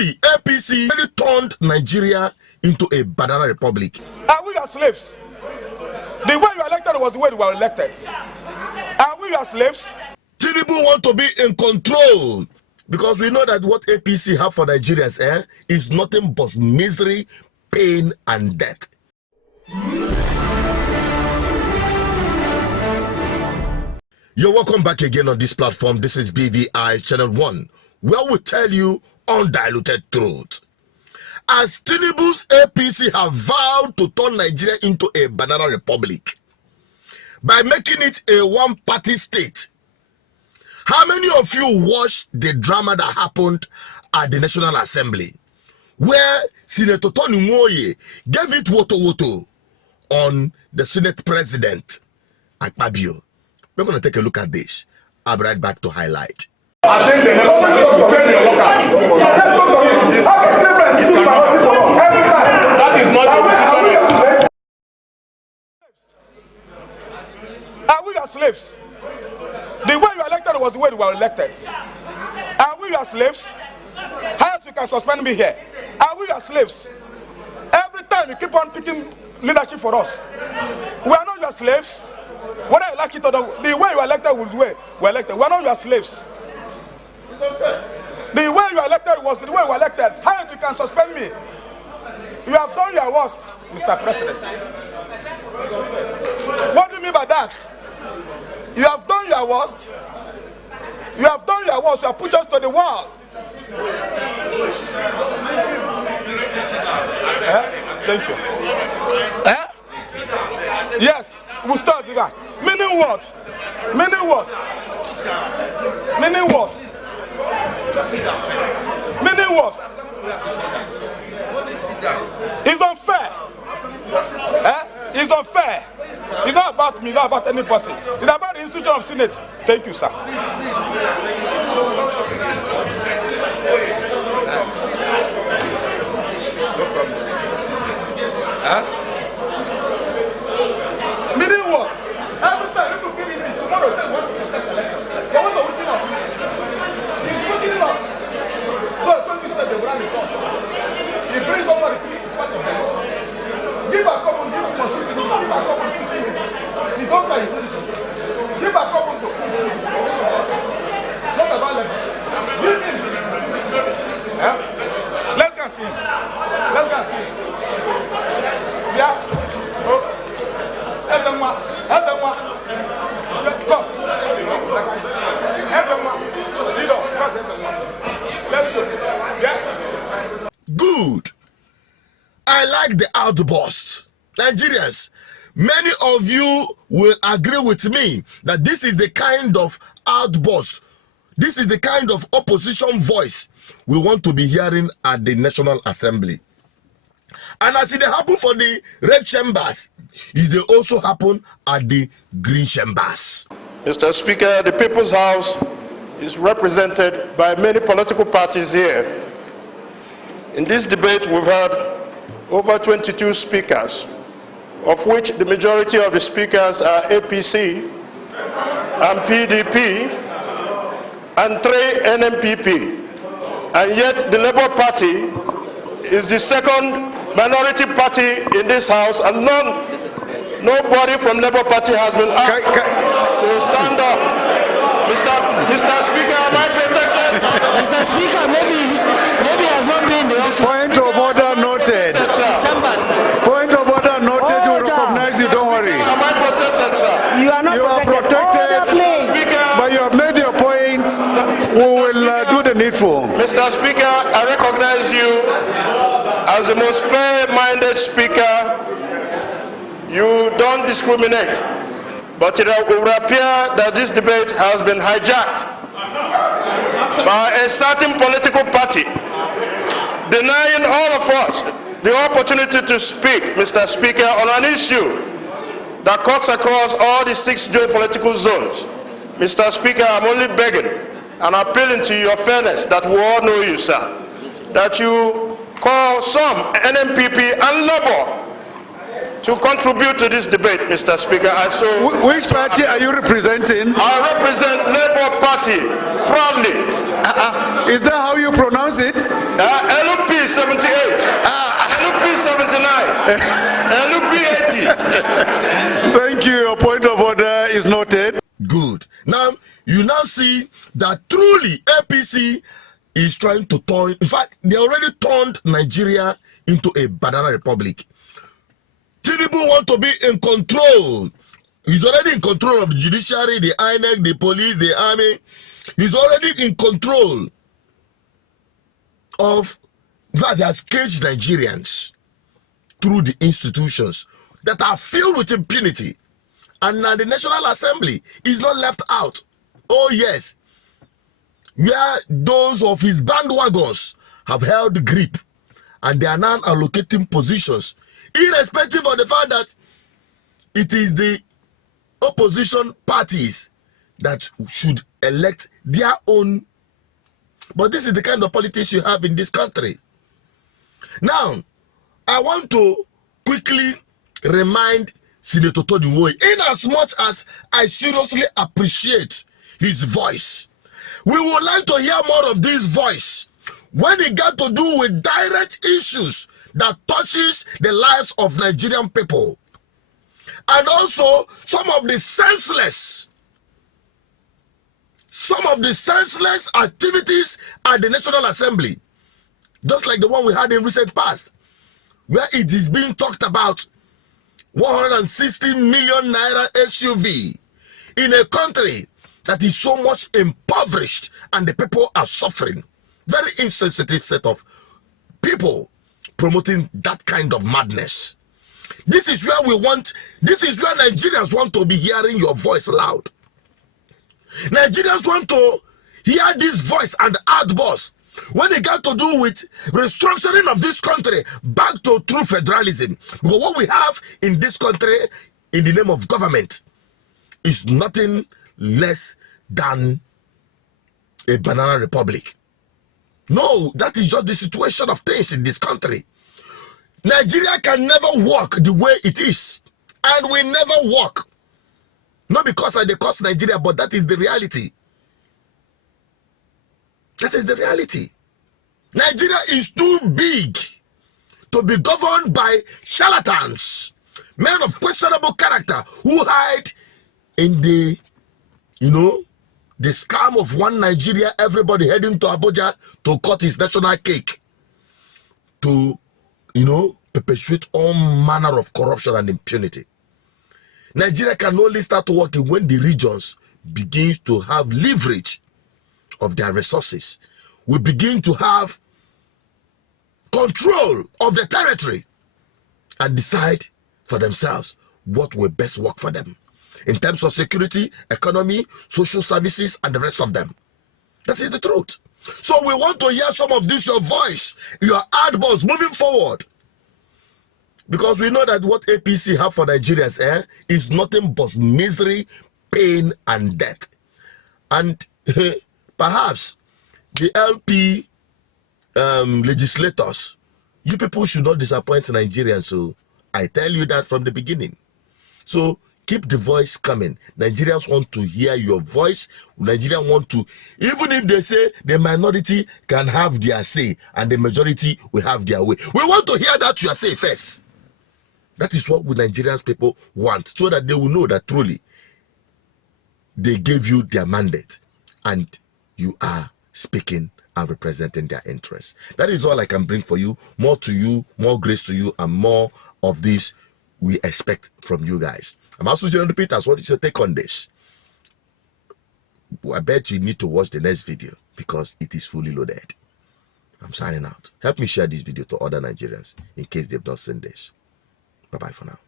truly, APC really turned Nigeria into a banana republic. Are we your slaves? The way you elected was the way you were elected. Are we your slaves? Tinubu want to be in control because we know that what APC have for Nigerians is nothing but misery, pain, and death. You're welcome back again on this platform. This is BVI Channel 1, where we tell you undiluted truth. As Tinubu's APC have vowed to turn Nigeria into a banana republic by making it a one-party state, how many of you watched the drama that happened at the National Assembly, where Senator Nwoye gave it woto on the Senate President, Akpabio? We're going to take a look at this. I'll be right back to highlight. I think they never want to suspend your workers. That is not your position. Are we your slaves? The way you elected was the way you were elected. Are we your slaves? How else you can suspend me here? Are we your slaves? Every time you keep on picking leadership for us. We are not your slaves. Whether you like it or not, the way you elected was the way we elected. We are not your slaves. The way you elected was the way we elected. How else you can suspend me? You have done your worst, Mr. President. What do you mean by that? You have done your worst. You have done your worst. You have put us to the wall. Thank you. Yes, we start with that. Meaning what? Meaning what? Meaning what? Meaning what? It's unfair. It's unfair. It's not about me, not about any person. It's about the institution of Senate. Thank you, sir. No problem. Meaning what? Every time you give me tomorrow, they want to contest election. They want to win us. He's winning us. So 20 said they will run the court. He brings over the police is part of the law. Give a couple, give a couple, give a couple. He don't like it. Give a couple to. Not about them. Give him. Let's go see him. Let's go see him. Yeah. Good. I like the outburst. Nigerians, many of you will agree with me that this is the kind of outburst, this is the kind of opposition voice we want to be hearing at the National Assembly. And as it happened for the red chambers, it also happen at the green chambers. Mr. Speaker, the People's House is represented by many political parties here. In this debate, we've had over 22 speakers, of which the majority of the speakers are APC and PDP and 3 NMPP. And yet the Labour Party is the second minority party in this House, and nobody from Labour Party has been asked to stand up. Mr. Speaker, am I protected? Mr. Speaker, maybe has not been the office. Point of order noted. Point of order noted. You recognize you. Don't worry. Am I protected, sir? You are not protected. Speaker, but you have made your point. We will do the needful. Mr. Speaker, I recognize you as the most fair-minded speaker. You don't discriminate. But it will appear that this debate has been hijacked by a certain political party, denying all of us the opportunity to speak, Mr. Speaker, on an issue that cuts across all the 6 geopolitical zones. Mr. Speaker, I'm only begging and appealing to your fairness that we all know you, sir, that you call some NMPP and Labour to contribute to this debate, Mr. Speaker. Which party are you representing? I represent Labour Party proudly. Is that how you pronounce it? LP 78. LP 79. LP 80. Thank you. Your point of order is noted. Good. Now, you now see that truly APC is trying to turn, in fact, they already turned Nigeria into a banana republic. Tinubu want to be in control. He's already in control of the judiciary, the INEC, the police, the army. He's already in control of that. He has caged Nigerians through the institutions that are filled with impunity. And now the National Assembly is not left out. Oh yes, where those of his bandwagons have held grip and they are now allocating positions, irrespective of the fact that it is the opposition parties that should elect their own. But this is the kind of politics you have in this country. Now, I want to quickly remind Senator Nwoye, in as much as I seriously appreciate his voice, we would like to hear more of this voice when it got to do with direct issues that touches the lives of Nigerian people, and also some of the senseless activities at the National Assembly, just like the one we had in recent past, where it is being talked about 160 million naira SUV in a country that is so much impoverished and the people are suffering. Very insensitive set of people promoting that kind of madness. This is where Nigerians want to be hearing your voice loud. Nigerians want to hear this voice and outburst when it got to do with restructuring of this country back to true federalism. Because what we have in this country in the name of government is nothing less than a banana republic. No, that is just the situation of things in this country. Nigeria can never work the way it is, and will never work. Not because they cost Nigeria, but that is the reality. That is the reality. Nigeria is too big to be governed by charlatans, men of questionable character who hide in the, the scam of one Nigeria, everybody heading to Abuja to cut his national cake, to, perpetuate all manner of corruption and impunity. Nigeria can only start working when the regions begin to have leverage of their resources. We begin to have control of the territory and decide for themselves what will best work for them in terms of security, economy, social services, and the rest of them. That is the truth. So we want to hear some of this, your voice, your outbursts moving forward. Because we know that what APC have for Nigerians is nothing but misery, pain, and death. And perhaps the LP legislators, you people should not disappoint Nigerians. So I tell you that from the beginning. So keep the voice coming. Nigerians want to hear your voice. Nigerians want to, even if they say the minority can have their say and the majority will have their way, we want to hear that your say first. That is what Nigerians people want, so that they will know that truly they gave you their mandate and you are speaking and representing their interests. That is all I can bring for you. More to you, more grace to you, and more of this we expect from you guys. I'm also General Peters. What is your take on this? I bet you need to watch the next video because it is fully loaded. I'm signing out. Help me share this video to other Nigerians in case they've not seen this. Bye-bye for now.